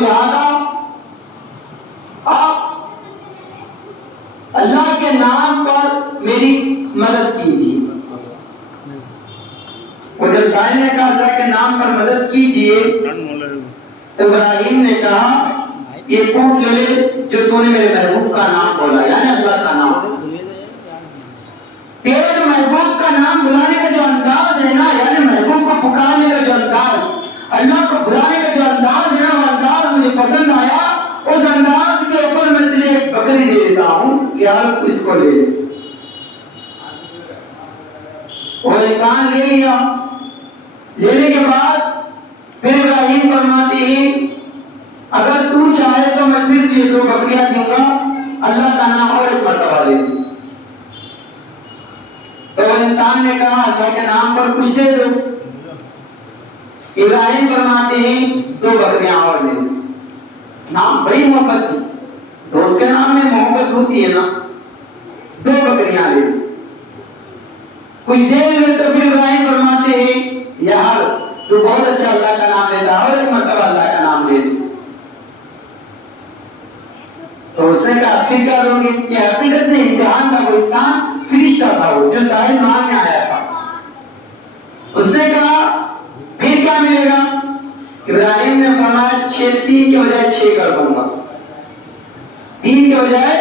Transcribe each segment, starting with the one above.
لہذا آپ اللہ کے نام پر میری مدد کیجیے. وہ جب سائل نے کہا اللہ کے نام پر مدد کیجیے تو ابراہیم نے کہا یہ کوٹ لے لے جو تو نے میرے محبوب کا نام بولا، یعنی اللہ کا نام. تیرے جو محبوب کا نام بلانے کا جو انداز ہے نا، یعنی محبوب کو پکارنے کا جو انداز، اللہ کو بلانے کا جو انداز ہے نا، وہ انداز مجھے پسند آیا. اس انداز کے اوپر میں تجھے ایک بکری دے دیتا ہوں، یار تو اس کو لے لے. وہ انسان لے لیا. لینے کے بعد پھر ابراہیم فرماتے ہیں اگر تو چاہے تو میں پھر تجھے 2 بکریاں دوں گا، اللہ کا نام اور ایک مرتبہ لے لوں. تو وہ انسان نے کہا اللہ کے نام پر کچھ دے دو. ابراہیم فرماتے ہیں 2 بکریاں اور لے لو. نام بڑی محبت تھی، دوست کے نام میں محبت ہوتی ہے نا. 2 بکریاں لے لو. کچھ دیر میں تو پھر ابراہیم فرماتے ہیں یار تو بہت اچھا اللہ کا نام لیتا اور ایک مرتبہ اللہ کا نام لے لو. تو اس نے کہا پھر کیا دو گے؟ یہ حقیقت میں امتحان تھا. وہ انسان فرشتہ تھا وہ جو ساحل مانگنے آیا تھا. اس نے کہا پھر کیا ملے گا؟ ابراہیم نے فرمایا 3 کے بجائے 6 کر دوں گا. 3 کے بجائے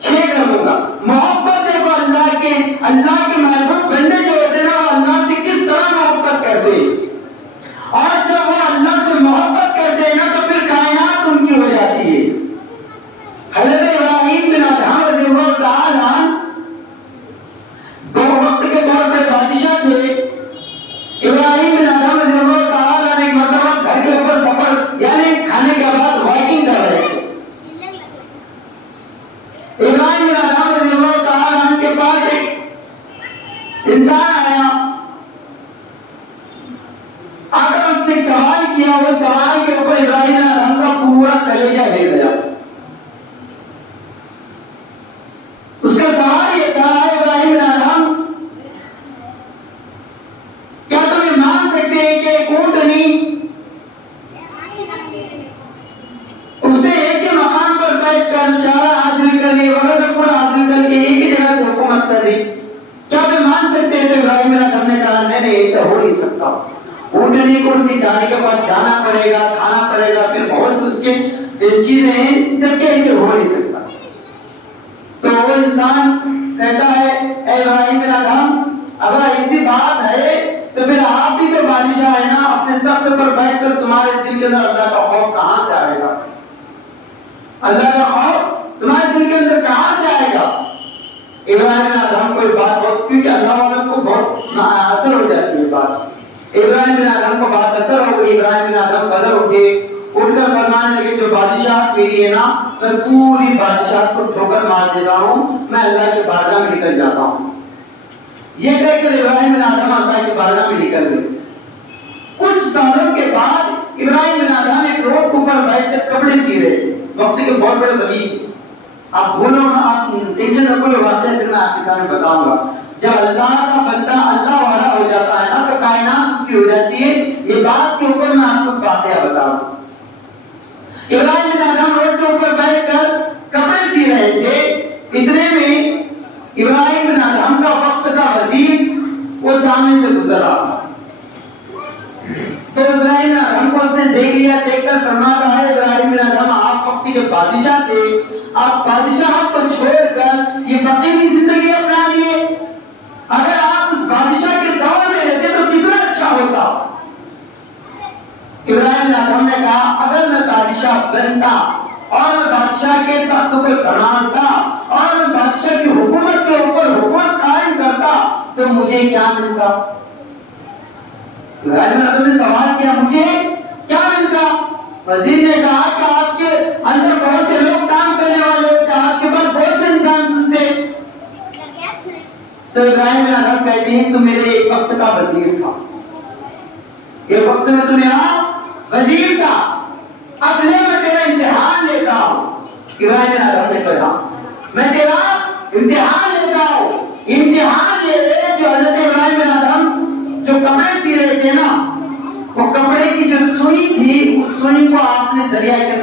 6 کر دوں گا. محبت ہے وہ اللہ کے محبوب بندے جو ہوتے ہیں نا، وہ اللہ سے کس طرح محبت کرتے ہیں. اور جب وہ اللہ سے محبت کرتے ہیں نا تو پھر کائنات ان کی ہو جاتی ہے. حضرت ابراہیم بن ادہم رضی اللہ تعالی عنہ وقت کے طور پر بادشاہ تھے. ابراہیم بن ادہم رضی اللہ تعالی عنہ ایک مرتبہ گھر کے اوپر سفر یعنی کھانے کے بعد واکنگ کر رہے تھے. ابراہیم بن ادہم رضی اللہ تعالی عنہ کے پاس ایک انسان آیا. آ کر اس نے ایک سوال کیا. وہ سوال کے اوپر ابراہیم بن ادہم کا پورا کلیجہ ہل گیا. اس کا سوال یہ تھا ابراہیم بن ادہم کیا تم یہ مان سکتے ہیں کہ اونٹنی اس نے ایک ہی مقام پر بیٹھ کر چارہ حاصل کرنے وغیرہ پورا حاصل کر کے ایک ہی جگہ سے حکومت کر دی؟ کیا تم مان سکتے ہیں؟ تو ابراہیم بن ادہم نے کہا نہیں ایسا ہو نہیں سکتا. اونٹنی کو اس کی چارے کے پاس جانا پڑے گا، کھانا پڑے گا، پھر بہت سی اس کی چیزیں ہیں جبکہ ایسے ہو نہیں سکتا. تو وہ انسان کہتا ہے اے ابراہیم بن ادہم اگر ایسی بات ہے تو پھر آپ بھی تو بادشاہ ہے نا، اپنے تخت پر بیٹھ کر تمہارے دل کے اندر اللہ کا خوف کہاں سے آئے گا؟ اللہ کا خوف تمہارے دل کے اندر کہاں سے آئے گا؟ ابراہیم بن ادہم کو بات کیونکہ اللہ والوں کو بہت اثر ہو جاتی ہے بات. ابراہیم بن ادہم کو بات اثر ہو گئی. ابراہیم بن ادہم قدر اٹھے، اٹھ کر فرمانے لگے جو بادشاہ میری ہے نا میں پوری بادشاہ کو ٹھوکر مار دیتا ہوں، میں اللہ کے بارگاہ میں نکل جاتا ہوں. یہ کہہ کر ابراہیم بن ادہم اللہ کے بارگاہ میں نکل گئے. کچھ سالوں کے بعد ابراہیم بن ادہم ایک روڈ کے اوپر بیٹھ کر کپڑے سی رہے. وقت کے بہت بڑے ولی، آپ بولو نا، آپ ٹینشن نہ کرو، واقعہ پھر میں آپ کے سامنے بتاؤں گا. جب اللہ کا بندہ اللہ والا ہو جاتا ہے نا تو کائنات اس کی ہو جاتی ہے. یہ بات کے اوپر میں آپ کو واقعہ بتاؤں. ابراہیم بن ادہم روڈ کے اوپر بیٹھ کر کپڑے سی رہے تھے. اتنے میں ابراہیم بن ادہم کا وقت کا وزیر وہ سامنے سے گزر رہا. تو ابراہیم بن ادہم کو اس نے دیکھ لیا. دیکھ کر فرماتا ہے ابراہیم بن ادہم آپ وقت کے بادشاہ تھے، آپ بادشاہت کو چھوڑ کر یہ فقیر کی زندگی اپنا لیے. اگر آپ اس بادشاہ کے دور میں رہتے تو کتنا اچھا ہوتا. ابراہیم بن ادہم نے کہا اگر میں بادشاہ بنتا اور میں بادشاہ کے تخت کو سنبھالتا اور میں بادشاہ کی حکومت کے اوپر حکومت قائم کرتا تو مجھے کیا ملتا؟ ابراہیم بن ادہم نے سوال کیا مجھے کیا ملتا؟ وزیر نے کہا کہ آپ کے اندر بہت سے لوگ کام کرنے والے ہوتے، آپ کے پاس بہت سے انسان سنتے. تو ابراہیم بن ادہم کہتے ہیں تو میرے ایک وقت کا وزیر تھا، ایک وقت میں تو میرا وزیر تھا. اب لے میں تیرا امتحان لیتا ہوں. ابراہیم بن ادہم نے کہا میں تیرا امتحان لیتا ہوں. امتحان یہ ہے جو حضرت ابراہیم بن ادہم جو کپڑے سی رہے تھے نا، وہ کپڑے کی جو سوئی تھی اس سوئی کو آپ نے دریا کے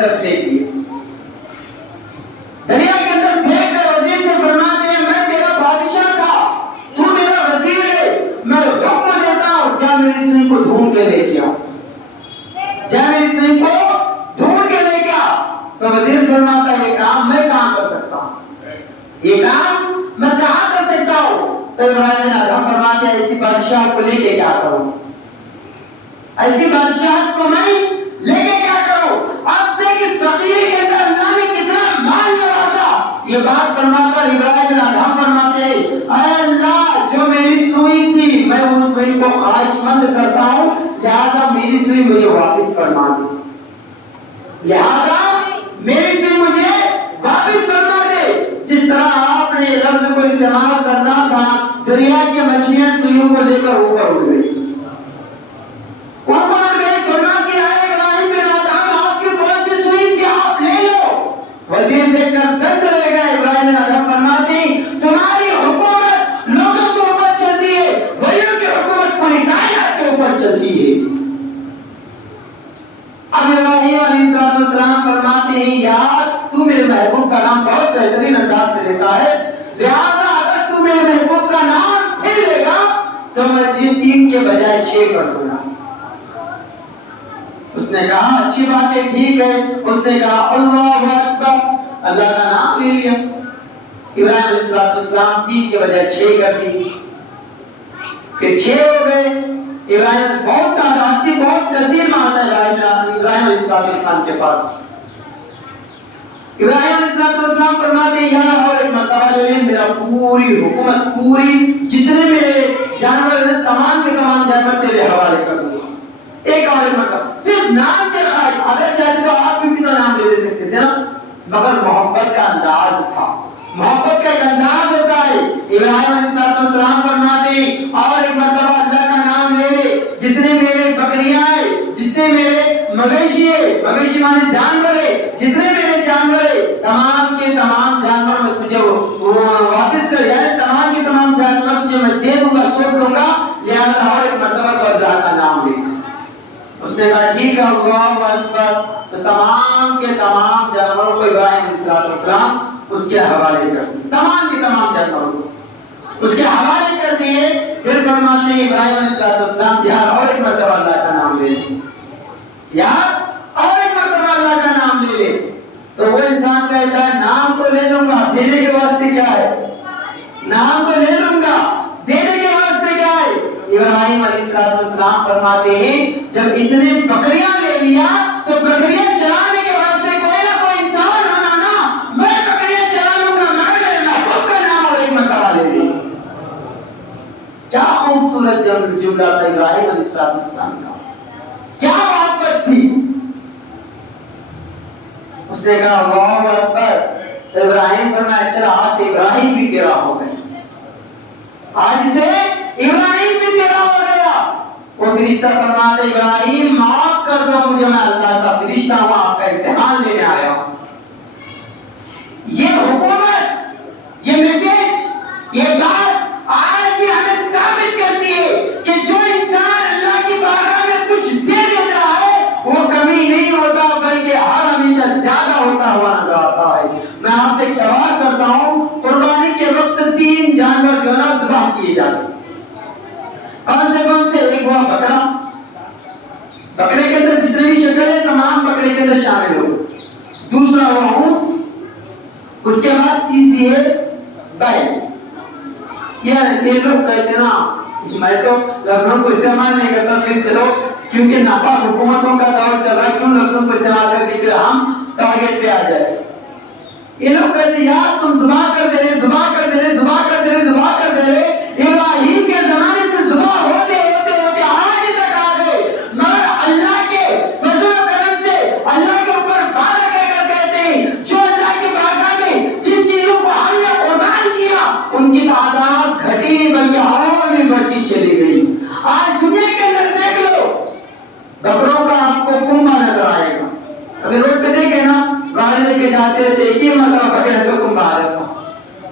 یہ کام میں کہاں کر سکتا ہوں؟ تو ابراہیم بن ادھم فرماتے ہیں ایسی بادشاہ کو لے کے کیا کروں؟ ایسی بادشاہت کو میں لے کے کیا کروں؟ اب دیکھ اس فقیری کے اندر اللہ نے کتنا مال نوازا. یہ بات فرما کر ابراہیم بن ادھم فرماتے ہیں اے اللہ جو میری سوئی تھی میں اس سوئی کو خواہش مند کرتا ہوں لہذا میری سوئی مجھے واپس فرما دے. لہذا میری سوئی مجھے واپس فرما دے. جس طرح آپ نے لفظ کو استعمال کرنا تھا دریا کی مچھلیاں سوئیوں کو لے کر اوپر اٹھ گئی. اوپر گئی فرما کے آئے ابراہیم بن ادھم آپ کی بہت سی سوئی تھی آپ لے لو. وزیر دیکھ کر دنگ رہ گیا. ابراہیم بن ادھم فرماتے ہیں تمہاری حکومت لوگوں کے اوپر چلتی ہے ولیوں کی حکومت پوری کائنات کے اوپر چلتی ہے. اب ابراہیم علیہ السلام فرماتے ہیں یار تو میرے محبوب کا نام بہت بہترین انداز سے لیتا ہے لہذا اگر تو میرے محبوب کا نام پھر لے گا تو میں 3 کے بجائے 6 کر دوں گا. اس نے کہا اچھی بات ہے ٹھیک ہے. اس نے کہا اللہ اکبر اللہ کا نام لے لیا. ابراہیم علیہ السلام 3 کے بجائے 6 کر دی. پھر 6 ہو گئے. ابراہیم بہت تعداد تھی بہت کثیر مال ہے ابراہیم علیہ السلام کے پاس. ابراہیم علیہ السلام فرماتے ہیں یار اور ایک مرتبہ لے لیں میرا پوری حکومت پوری جتنے میرے جانور ہیں تمام کے تمام جانور تیرے حوالے کر دوں گا. ایک اور ایک مرتبہ صرف نام کے خواہش اگر چاہتے تو آپ بھی تو نام لے سکتے تھے نا مگر محبت کا انداز تھا. محبت کا ایک انداز ہوتا ہے. ابراہیم علیہ السلام فرماتے ہیں اور ایک مرتبہ اللہ کا نام لے لے جتنے میرے بکریاں ہیں جتنے میرے مویشی ہے مویشی مانے جانور ہے جتنے میرے جانور ہے تمام کے تمام جانور میں تجھے واپس کر یعنی تمام کے تمام جانور تجھے میں دے دوں گا سونپ دوں گا لہذا اور ایک مرتبہ تو اللہ کا نام لے. اس نے کہا ٹھیک ہے اللہ اکبر. تو تمام کے تمام جانوروں کو ابراہیم علیہ السلام اس کے حوالے کر دیے. تمام کے تمام جانوروں کو اس کے حوالے کر دیے. پھر فرماتے ہیں ابراہیم علیہ السلام یار اور ایک مرتبہ اللہ کا نام لے لے یار اور ایک مرتبہ اللہ کا نام لے لے. تو وہ انسان کہتا ہے نام تو لے لوں گا دینے کے واسطے کیا ہے. نام تو لے لوں گا دینے کے واسطے کیا ہے. ابراہیم علیہ السلام فرماتے ہیں جب اتنے بکریاں لے لیا تو بکریاں چلانے کے واسطے کوئی نہ کوئی انسان ہونا نا. میں بکریاں چلا لوں گا مگر میرے محبوب کا نام اور ایک مرتبہ لے لوں. کیا خوبصورت جملہ تھا ابراہیم علیہ السلام کا. کیا محبت تھی. اس نے کہا اللہ اکبر. ابراہیم فرمایا چلا آج سے ابراہیم بھی تیرا ہو گئے. آج سے ابراہیم بھی تیرا ہو گیا. وہ فرشتہ فرماتے ابراہیم معاف کر دو مجھے میں اللہ کا فرشتہ ہوں آپ کا امتحان لینے آیا ہوں. یہ حکومت یہ میسج یہ بات آج بھی ہمیں ثابت کرتی ہے کہ جو انسان اللہ کی بارگاہ میں کچھ دے دیتا ہے وہ کمی نہیں ہوتا بلکہ ہر ہمیشہ زیادہ ہوتا ہوا نظر آتا ہے. میں آپ سے ایک سوال کرتا ہوں قربانی کے وقت 3 جانور جو نا ذبح کیے جاتے کون سے ایک ہوا بکرا. بکرے کے اندر جتنے بھی شکل ہے تمام بکرے کے اندر شامل ہو. دوسرا ہوا اونٹ. اس کے بعد تیسری ہے بیل. یہ لوگ کہتے نا میں تو لفظوں کو استعمال نہیں کرتا پھر چلو کیونکہ ناپاک حکومتوں کا دور چل رہا ہے کیوں لفظوں کو استعمال کر کے پھر ہم ٹارگیٹ پہ آ جائے. یہ لوگ کہتے یار تم ذبح کر دے رہے ذبح کر دے رہے ذبح کر دے رہے ذبح کر دے رہے. ابراہیم کے زمانے سے ذبح ہوتے ہوتے ہوتے آج تک آ گئے مگر اللہ کے فضل و کرم سے اللہ کے اوپر وعدہ کہہ کر کہتے ہیں جو اللہ کے بارگاہ میں جن چیزوں کو ہم نے قربان کیا ان کی تعداد گھٹی نہیں بلکہ اور بھی بڑھتی چلی گئی. آج دنیا کے اندر دیکھ لو بکروں کا آپ کو کنبا نظر آئے گا. ابھی روڈ پہ دیکھے نا گاڑی لے کے جاتے رہتے ایک ہی مرتبہ پکڑے تو کنبا آ جاتا.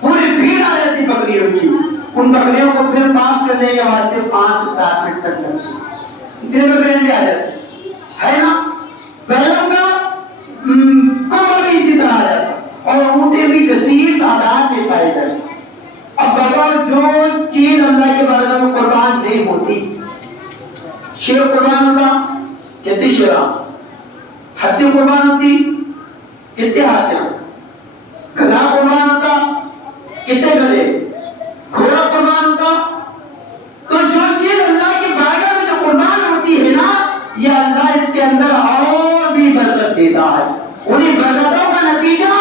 پوری بھیڑ آ جاتی بکریوں کی. ان بکریوں کو پھر پاس کرنے کے واسطے 5 سے 7 منٹ تک لگتے. اتنے بکریاں بھی آ جاتی ہے نا. بیلوں کا کنبا بھی اسی طرح آ جاتا اور اونٹیں بھی کثیر تعداد میں پائے جاتے. اب بغیر جو چیز اللہ کے بارے میں قربان نہیں ہوتی شیر قربان ہوتا کتنی شیرہ. ہاتھی قربان ہوتی کتنے ہاتھیاں. گدھا قربان ہوتا دیتا ہے. انہیں برکتوں کا نتیجہ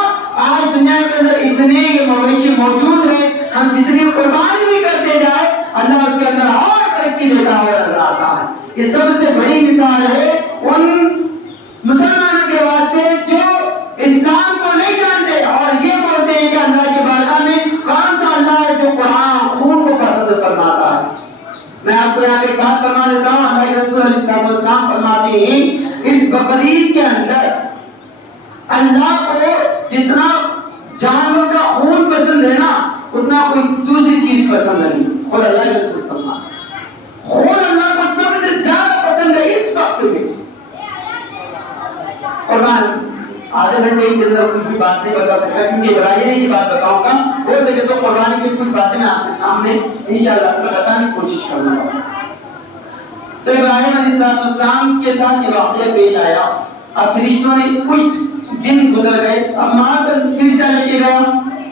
آج دنیا کے اندر اتنے یہ مویشی موجود ہیں, ہم جتنی قربانی بھی کرتے جائے اللہ اس کے اندر اور ترقی دیتا ہوا نظر آتا ہے. یہ سب سے بڑی مثال ہے ان مسلمانوں کے واسطے جو اسلام کو نہیں جانتے اور یہ بولتے ہیں کہ اللہ کی بارگاہ میں کون سا اللہ ہے جو قرآن خون کو پسند فرماتا ہے. میں آپ کو یہاں پہ ایک بات فرما دیتا ہوں. اللہ کے رسول علیہ السلام فرماتے ہیں اس بقرعید کے اندر اللہ کو جتنا جانور کا خون پسند ہے نا اتنا کوئی دوسری چیز پسند نہیں. خود اللہ کے رسول فرماتے ہیں خون اللہ کو سب سے زیادہ پسند ہے اس وقت میں. اور میں آدھے گھنٹے کے اندر کچھ بھی بات نہیں بتا سکتا کیونکہ ابراہیم کی بات بتاؤں گا. ہو سکے تو قربانی کی کچھ باتیں میں آپ کے سامنے انشاءاللہ بتانے کی کوشش کروں گا. تو ابراہیم علیہ السلام کے ساتھ یہ واقعہ پیش آیا. اب فرشتوں نے کچھ دن گزر گئے. اب ماں تو فرشتہ لے کے گیا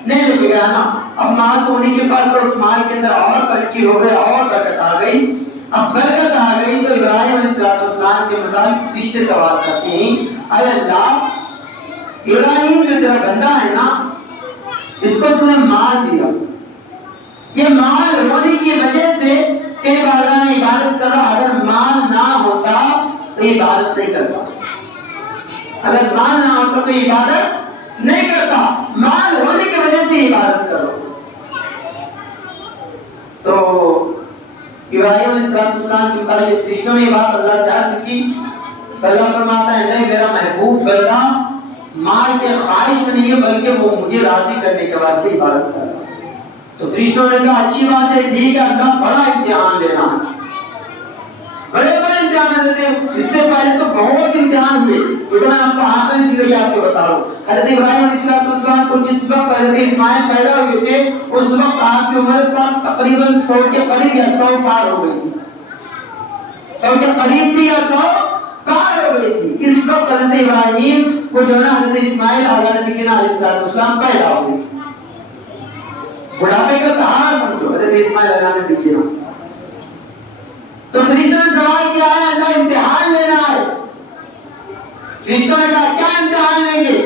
نہیں لے کے گیا نا. اب ماں تو انہیں کے پاس تو اس مال کے اندر اور ترقی ہو گئی اور برکت آ گئی. اب برکت آ گئی تو ابراہیم علیہ السلام کے متعلق فرشتے سوال کرتے ہیں اے اللہ ابراہیم جو تیرا بندہ ہے نا اس کو تو نے مال دیا, یہ مال ہونے کی وجہ سے تیری بارگاہ میں عبادت کر رہا. اگر مال نہ ہوتا تو یہ عبادت نہیں کرتا. اگر مال نہ ہوتا تو یہ عبادت نہیں کرتا. مال ہونے کی وجہ سے عبادت کرو. تو ابراہیم علیہ السلام کے متعلق فرشتوں نے بات اللہ سے عرض کی. اللہ فرماتا ہے نہیں میرا محبوب بندہ مال کے خواہش نہیں ہے بلکہ وہ مجھے راضی کرنے کے واسطے عبادت کر رہا ہے. تو فرشتوں نے کہا اچھی بات ہے ٹھیک ہے اللہ بڑا امتحان لینا ہے. بڑے بڑے امتحان دیتے ہیں. اس سے پہلے تو بہت امتحان ہوئے. یہ میں آپ کو آخری زندگی آپ کو بتا رہا ہوں. حضرت ابراہیم علیہ السلام کو جس وقت حضرت اسماعیل پیدا ہوئے تھے اس وقت آپ کی عمر کا تقریباً 100 کے قریب یا 100 پار ہو گئی تھی. 100 کے قریب تھی یا 100 پار ہو گئی تھی. اس وقت حضرت ابراہیم کو جو ہے حضرت اسماعیل علیہ السلام پیدا ہوئے. بڑھاپے کا سہارا سمجھو حضرت اسماعیل علیہ السلام. تو فرشتوں نے سوال کیا ہے اللہ امتحان لینا ہے. فرشتوں نے کہا کیا امتحان لیں گے؟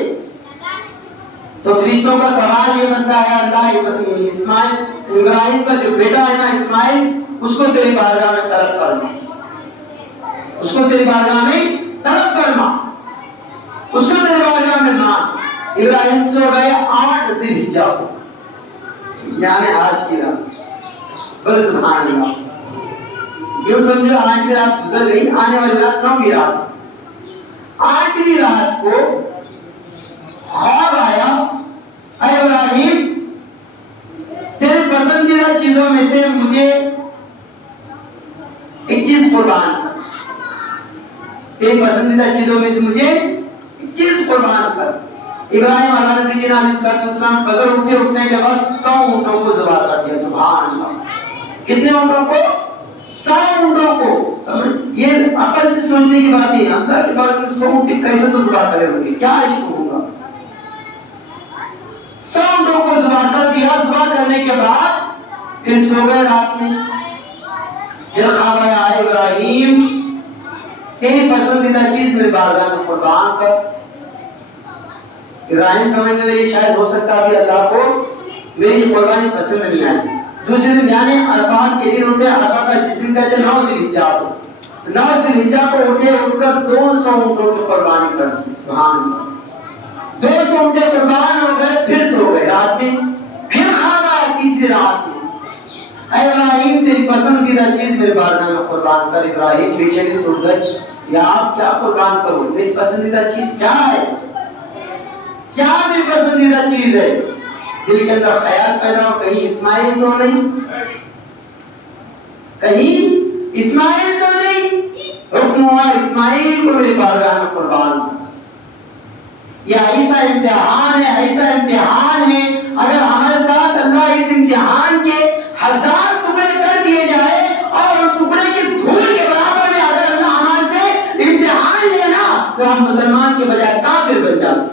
تو فرشتوں کا سوال یہ بنتا ہے اللہ اسماعیل ابراہیم کا جو بیٹا ہے نا اسماعیل اس کو تیری بارگاہ میں طلب کرنا. اس کو تیری بارگاہ میں طلب کرنا. اس کو تیری بارگاہ میں مان. ابراہیم سو گئے 8 ذی الحجہ کو یعنی آج کی رات. بل سبحان اللہ. یوں سمجھو آج کی رات گزر گئی آنے والی رات 9ویں رات. 8ویں رات کو خواب آیا اے ابراہیم تیرے پسندیدہ چیزوں میں سے مجھے ایک چیز قربان کر. تیری پسندیدہ چیزوں میں سے مجھے ایک چیز قربان کر. ابراہیم علیہ السلام فجر اٹھنے کے بعد 100 اونٹوں کو ذبح کر دیا. سبحان اللہ. کتنے اونٹوں کو؟ 100 اونٹوں کو. سمجھ یہ عقل سے سننے کی بات نہیں. اللہ کے بارے میں 100 اونٹ کیسے تو ذبح کرے ہوگی کیا عشق ہوگا. 100 اونٹوں کو ذبح کر دیا. ذبح کرنے کے بعد پھر سو گئے رات میں. پھر خواب آیا ابراہیم تیری پسندیدہ چیز میرے بارگاہ میں قربان کر. ابراہیم سمجھنے لگے شاید ہو سکتا ہے اللہ کو میری قربانی پسند نہیں آئی. دوسرے دن یعنی عرفات کے دن اٹھے. عرفہ کا جس دن کہتے 9 ذی الحجہ کو 9 ذی الحجہ کو اٹھ کر 200 اونٹوں کی قربانی کر دی. سبحان اللہ. 200 اونٹیں قربان ہو گئے. پھر سو گئے رات میں. پھر خواب آیا تیسری رات میں اے ابراہیم تیری پسندیدہ چیز میرے بارگاہ میں قربان کر. ابراہیم پیچھے سے سو گئے یا آپ کیا قربان کرو میری پسندیدہ چیز کیا ہے کیا میری پسندیدہ چیز ہے. دل کے اندر خیال پیدا ہو کہیں اسماعیل تو نہیں کہیں اسماعیل تو نہیں. حکم ہوا اسماعیل کو میری بارگاہ میں قربان. یہ ایسا امتحان ہے ایسا امتحان ہے. اگر ہمارے ساتھ اللہ اس امتحان کے 1000 ٹکڑے کر دیے جائے اور ان ٹکڑے کی دھول کے برابر میں اگر اللہ ہمارے سے امتحان لینا تو ہم مسلمان کے بجائے کافر بن جاتے.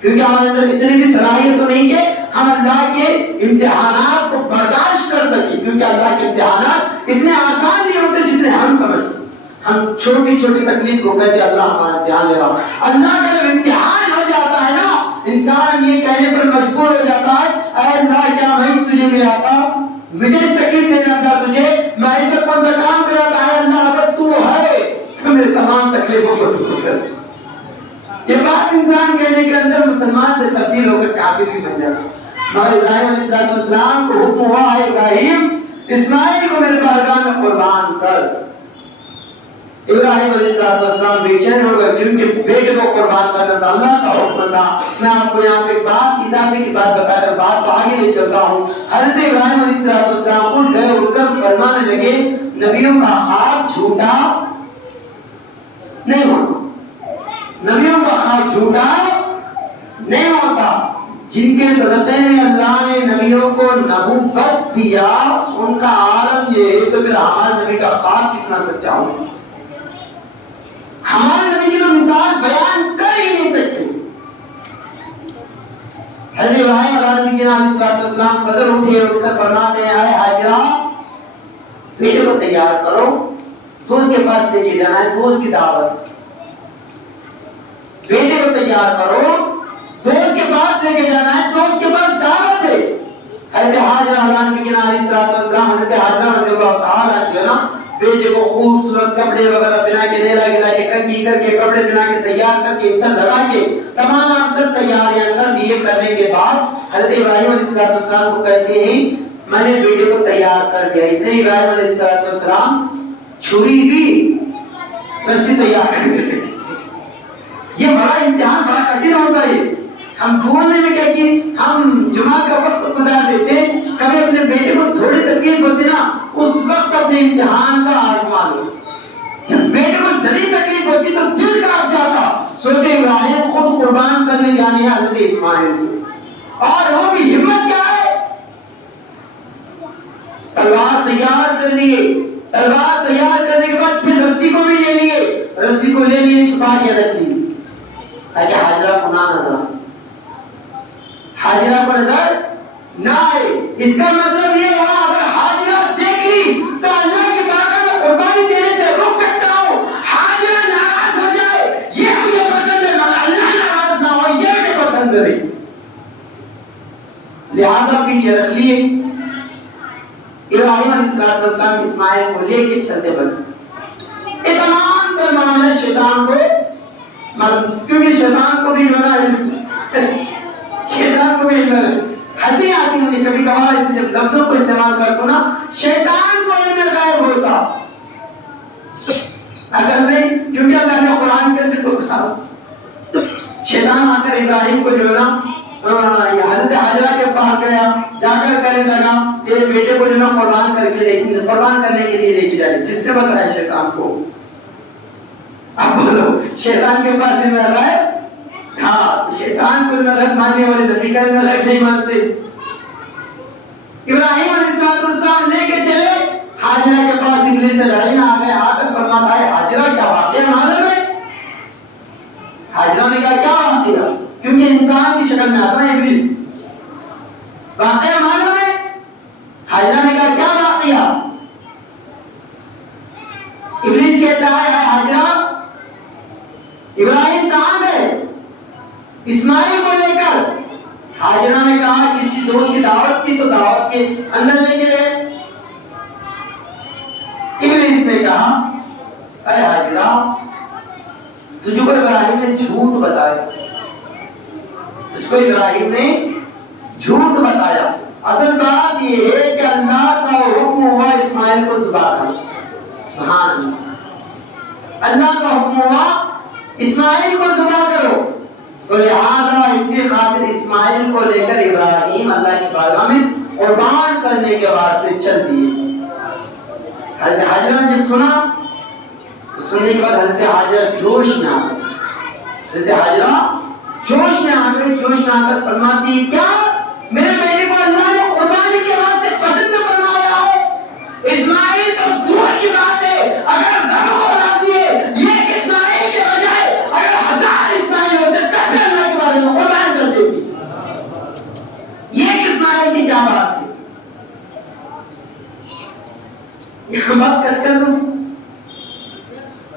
کیونکہ ہمارے اندر اتنی بھی صلاحیت تو نہیں کہ ہم اللہ کے امتحانات کو برداشت کر سکیں. کیونکہ اللہ کے امتحانات اتنے آسان نہیں ہوتے جتنے ہم سمجھتے. ہم چھوٹی چھوٹی تکلیف کو کہتے اللہ ہمارا امتحان لے رہا. اللہ کا جب امتحان ہو جاتا ہے نا, انسان یہ کہنے پر مجبور ہو جاتا ہے اے اللہ کیا میں تجھے ملا تھا, مجھے تکلیف دینا تھا تجھے, میں ایسا کون سا کام کرا تھا ہے اللہ اگر تو ہے تو میرے تمام تکلیفوں کو دور کر. یہ بات انسان کہنے کے اندر مسلمان سے تبدیل ہو کر کافر بھی بن جاتا. ہمارے ابراہیم علیہ السلام کو حکم ہوا ہے ابراہیم اسماعیل کو میرے بارگاہ میں قربان کر. ابراہیم علیہ السلام بے چین ہو گئے کیونکہ بیٹے کو قربان کرنا تھا, اللہ کا حکم تھا. میں آپ کو یہاں پہ بات اضافے کی بات بتا کر بات کو آگے لے چلتا ہوں. حضرت ابراہیم علیہ السلام اٹھ گئے, اٹھ کر فرمانے لگے نبیوں کا ہاتھ جھوٹا نہیں ہوتا, نبیوں کا ہاتھ جھوٹا نہیں ہوتا. جن کے صدقے میں اللہ نے نبیوں کو نبوت دیا ان کا عالم یہ ہے, تو پھر ہمارے نبی کا ہاتھ کتنا سچا ہوگا. ہمارے نبی کی تو مثال بیان کر ہی نہیں سکتے. حضرت ابراہیم علیہ السلام فجر اٹھے, اٹھ کر فرماتے ہیں اے ہاجرہ بیٹے کو تیار کرو, دوست کے پاس لے کے جانا ہے, دوست کی دعوت. بیٹے کو تیار کرو, دوست کے پاس لے کے جانا ہے, دوست کے پاس دعوت ہے. حضرت حاجرہ علیہ السلام حضرت حاجرہ رضی اللہ تعالیٰ جو ہے نا بیٹے کو خوبصورت کپڑے وغیرہ پہنا کے, نیلا گلا کے, کنگھی کر کے, کپڑے پہنا کے, تیار کر کے, عطر لگا کے تمام تر تیاریاں کر دیے. کرنے کے بعد حضرت ابراہیم علیہ السلام کو کہتے ہیں میں نے بیٹے کو تیار کر دیا. اتنے ابراہیم علیہ السلام چھری بھی رسی تیار کر دیا. یہ بڑا امتحان بڑا کٹھن ہوتا ہے. ہم بولنے میں کیا کہ ہم جمعہ کا وقت گزار دیتے, کبھی اپنے بیٹے کو تھوڑی تکلیف ہوتی نا اس وقت اپنے امتحان کا آزما لو. جب بیٹے کو ذری تکلیف ہوتی تو دل کانپ جاتا. سوچے ابراہیم خود قربان کرنے جانے ہیں حضرت اسماعیل سے, اور وہ بھی ہمت کیا ہے, تلوار تیار کر لیے, تلوار تیار کرنے کے بعد پھر رسی کو بھی لے لیے, رسی کو لے لیے چھپا کے رکھ لی تاکہ حاجرہ کو نہ نظر آئے, حاجرہ کو نظر نہ آئے. اس کا مطلب یہ ہوا اگر حاجرہ دیکھ لی تو اللہ کی بارگاہ میں قربانی دینے سے رک سکتا ہوں. حاجرہ ناراض ہو جائے یہ مجھے پسند ہے, مگر اللہ ناراض نہ ہو یہ مجھے پسند نہیں. لہذا پیچھے رکھ لیے. ابراہیم علیہ السلام اسماعیل کو لے کے چلتے بنے. یہ تمام تر معاملہ شیطان کو, کیونکہ شیطان کو بھی شیطان کو بھی ہنسی آتی مجھے کبھی کبھار ایسے جب لفظوں کو استعمال کرتا ہوں نا, شیطان کو علم غیب ہوتا اگر نہیں, کیونکہ اللہ نے قرآن کے اندر کو کہا شیطان آ کر ابراہیم کو جو ہے نا حضرت حاجرہ کے پاس گیا, جا کر کہنے لگا کہ بیٹے کو جو ہے نا قربان کرنے کے لیے لے کے جائے. کس نے بتایا شیطان کو؟ اب بولو شیطان کے پاس علم غیب تھا, شیطان کو علم غیب ماننے والے نبی کا علم غیب نہیں مانتے. ابراہیم علیہ السلام لے کے چلے حاجرہ کے پاس, ابلیس لعین آ گئے, آ کر فرماتا ہے حاجرہ کیا واقعہ معلوم ہے؟ حاجرہ نے کہا کیا واقعہ, کیونکہ انسان کی شکل میں آتا ہے ابلیس, واقعہ معلوم ہے؟ حاجرہ نے کہا کیا واقعہ؟ ابلیس کہتا ہے حاجرہ ابراہیم کہاں گئے اسماعیل کو لے کر؟ حاجرہ نے کہا کسی دوست کی دعوت کی تو دعوت کے اندر لے کے گئے. ابلیس نے کہا اے حاجرہ تجھ کو ابراہیم نے جھوٹ بتایا, تجھ کو ابراہیم نے جھوٹ بتایا. اصل بات یہ ہے کہ اللہ کا حکم ہوا اسماعیل کو ذبح کرنا. سبحان اللہ, اللہ کا حکم ہوا اسماعیل کو ذبح کرو, تو لہذا اسی خاطر اسماعیل کو لے کر ابراہیم اللہ کی بارگاہ میں قربان کرنے کے واسطے چل دیے. حضرت حاجرہ نے جب سنا تو سننے کے بعد حضرت حاجرہ جوش میں آ گئی. حضرت حاجرہ جوش میں آ گئی, جوش میں آ کر فرماتی کیا میرے بیٹے کو اللہ نے قربانی کے واسطے پسند فرمایا ہے؟ اسماعیل تو دور کی بات ہے, اگر دم کو راضی ہے یہ کہ اسماعیل کے بجائے اگر 1000 اسماعیل ہوتے تب اللہ کے بارے میں قربان کر دیتی. یہ کہ اسماعیل کی کیا بات ہے, یہ بات کر دوں